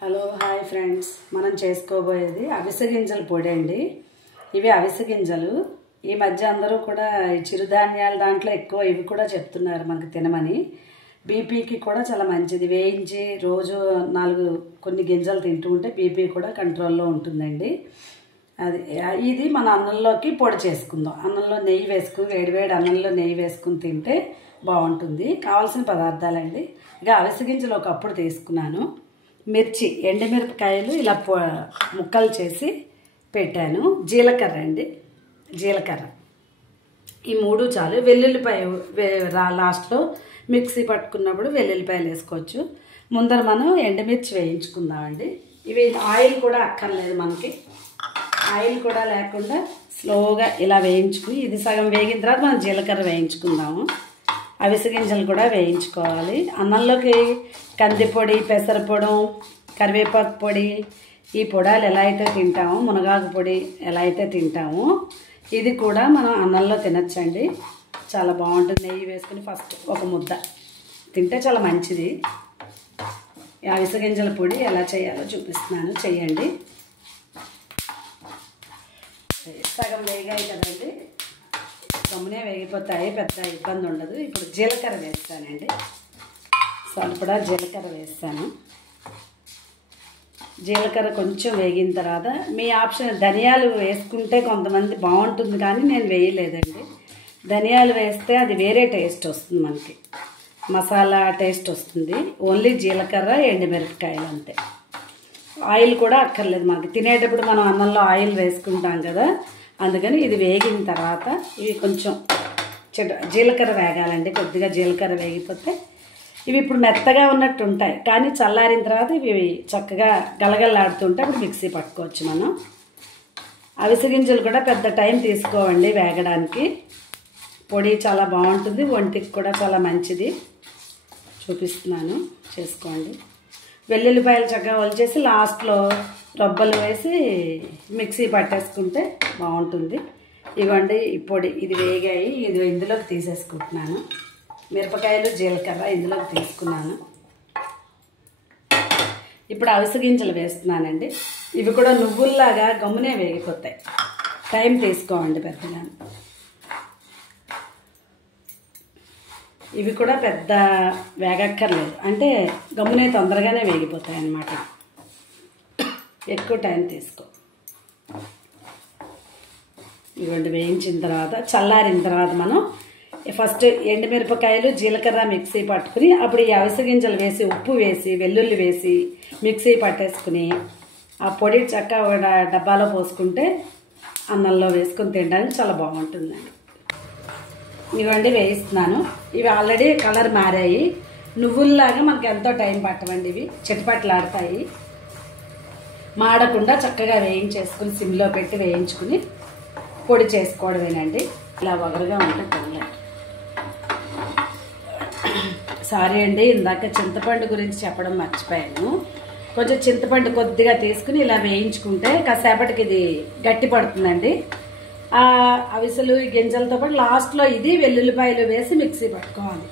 Hello hi friends, మనం చేసుకోబోయేది అవిసె గింజల పొడి అండి. ఇవి అవిసె గింజలు. ఈ మధ్య అందరూ కూడా ఈ చిరుధాన్యాల దాంట్లో ఎక్కువ ఇవి కూడా చెప్తున్నారు మనకు తినమని. బీపీకి కూడా చాలా మంచిది. వేయించి రోజు కొన్ని గింజలు తింటూ ఉంటే బీపీ కూడా కంట్రోల్లో ఉంటుందండి. ఇది మన అన్నంలోకి పొడి చేసుకుందాం. అన్నంలో నెయ్యి వేసుకుని వేడివేడి అన్నంలో నెయ్యి వేసుకుని తింటే బాగుంటుంది. కావాల్సిన పదార్థాలండి. ఇక అవిసె గింజలు ఒక కప్పుడు తీసుకున్నాను. మిర్చి, ఎండుమిరపకాయలు ఇలా ముక్కలు చేసి పెట్టాను. జీలకర్ర అండి, జీలకర్ర ఈ మూడు చాలు. వెల్లుల్లిపాయ లాస్ట్లో మిక్సీ పట్టుకున్నప్పుడు వెల్లుల్లిపాయలు వేసుకోవచ్చు. ముందర మనం ఎండుమిర్చి వేయించుకుందామండి. ఇవి ఆయిల్ కూడా అక్కర్లేదు మనకి. ఆయిల్ కూడా లేకుండా స్లోగా ఇలా వేయించుకుని ఇది సగం వేగిన తర్వాత మనం జీలకర్ర వేయించుకుందాము. అవిసె గింజలు కూడా వేయించుకోవాలి. అన్నంలోకి కందిపొడి, పెసరపొడి, కరివేపాకు పొడి, ఈ పొడాలు ఎలా అయితే తింటామో, మునగాకు పొడి ఎలా అయితే తింటామో ఇది కూడా మనం అన్నంలో తినచ్చండి. చాలా బాగుంటుంది. నెయ్యి వేసుకుని ఫస్ట్ ఒక ముద్ద తింటే చాలా మంచిది. అవిసె గింజల పొడి ఎలా చేయాలో చూపిస్తున్నాను, చేయండి. సగం వేగాయి కదండి, గమ్మునే వేగిపోతాయి, పెద్ద ఇబ్బంది ఉండదు. ఇప్పుడు జీలకర్ర వేస్తానండి. సరిపడా జీలకర్ర వేస్తాను. జీలకర్ర కొంచెం వేగిన తర్వాత మీ ఆప్షన్ ధనియాలు వేసుకుంటే కొంతమంది బాగుంటుంది, కానీ నేను వేయలేదండి. ధనియాలు వేస్తే అది వేరే టేస్ట్ వస్తుంది, మనకి మసాలా టేస్ట్ వస్తుంది. ఓన్లీ జీలకర్ర, ఎండుమిరపకాయలు అంతే. ఆయిల్ కూడా అక్కర్లేదు మనకి. తినేటప్పుడు మనం అన్నంలో ఆయిల్ వేసుకుంటాం కదా, అందుకని ఇది వేగిన తర్వాత ఇవి కొంచెం జీలకర్ర వేగాలండి. కొద్దిగా జీలకర్ర వేగిపోతే ఇవి ఇప్పుడు మెత్తగా ఉన్నట్టు ఉంటాయి, కానీ చల్లారిన తర్వాత ఇవి చక్కగా గలగలలాడుతుంటే అప్పుడు మిక్సీ పట్టుకోవచ్చు మనం. అవిసె గింజలు కూడా పెద్ద టైం తీసుకోవండి వేగడానికి. పొడి చాలా బాగుంటుంది, ఒంటికి కూడా చాలా మంచిది. చూపిస్తున్నాను, చేసుకోండి. వెల్లుల్లిపాయలు చక్కగా ఒలిచేసి లాస్ట్లో రొబ్బలు వేసి మిక్సీ పట్టేసుకుంటే బాగుంటుంది. ఇవ్వండి ఈ పొడి, ఇది వేగాయి. ఇది ఇందులోకి తీసేసుకుంటున్నాను. మిరపకాయలు, జీలకర్ర ఇందులోకి తీసుకున్నాను. ఇప్పుడు అవిసె గింజలు వేస్తున్నానండి. ఇవి కూడా నువ్వుల్లాగా గమ్మునే వేగిపోతాయి, టైం తీసుకోండి పెద్దగా. ఇవి కూడా పెద్ద వేగక్కర్లేదు, అంటే గమ్మునే తొందరగానే వేగిపోతాయి అన్నమాట. ఎక్కువ టైం తీసుకో. ఇవ్వండి వేయించిన తర్వాత చల్లారిన తర్వాత మనం ఫస్ట్ ఎండుమిరపకాయలు, జీలకర్ర మిక్సీ పట్టుకుని అప్పుడు ఈ అవిసె గింజలు వేసి, ఉప్పు వేసి, వెల్లుల్లి వేసి మిక్సీ పట్టేసుకుని ఆ పొడి చక్కగా డబ్బాలో పోసుకుంటే అన్నంలో వేసుకుని తినడానికి చాలా బాగుంటుందండి. ఇవ్వండి వేయిస్తున్నాను. ఇవి ఆల్రెడీ కలర్ మారాయి. నువ్వుల్లాగా మనకి ఎంతో టైం పట్టవండి. ఇవి చిటపట్లాడతాయి. మాడకుండా చక్కగా వేయించేసుకుని సిమ్లో పెట్టి వేయించుకుని పొడి చేసుకోవడమేనండి. ఇలా వగరుగా ఉంటే తినలేదు. సారీ అండి, ఇందాక చింతపండు గురించి చెప్పడం మర్చిపోయాను. కొంచెం చింతపండు కొద్దిగా తీసుకుని ఇలా వేయించుకుంటే కాసేపటికి ఇది గట్టి పడుతుందండి. అవిసెలు గింజలతో పాటు లాస్ట్లో ఇది వెల్లుల్లిపాయలు వేసి మిక్సీ పట్టుకోవాలి.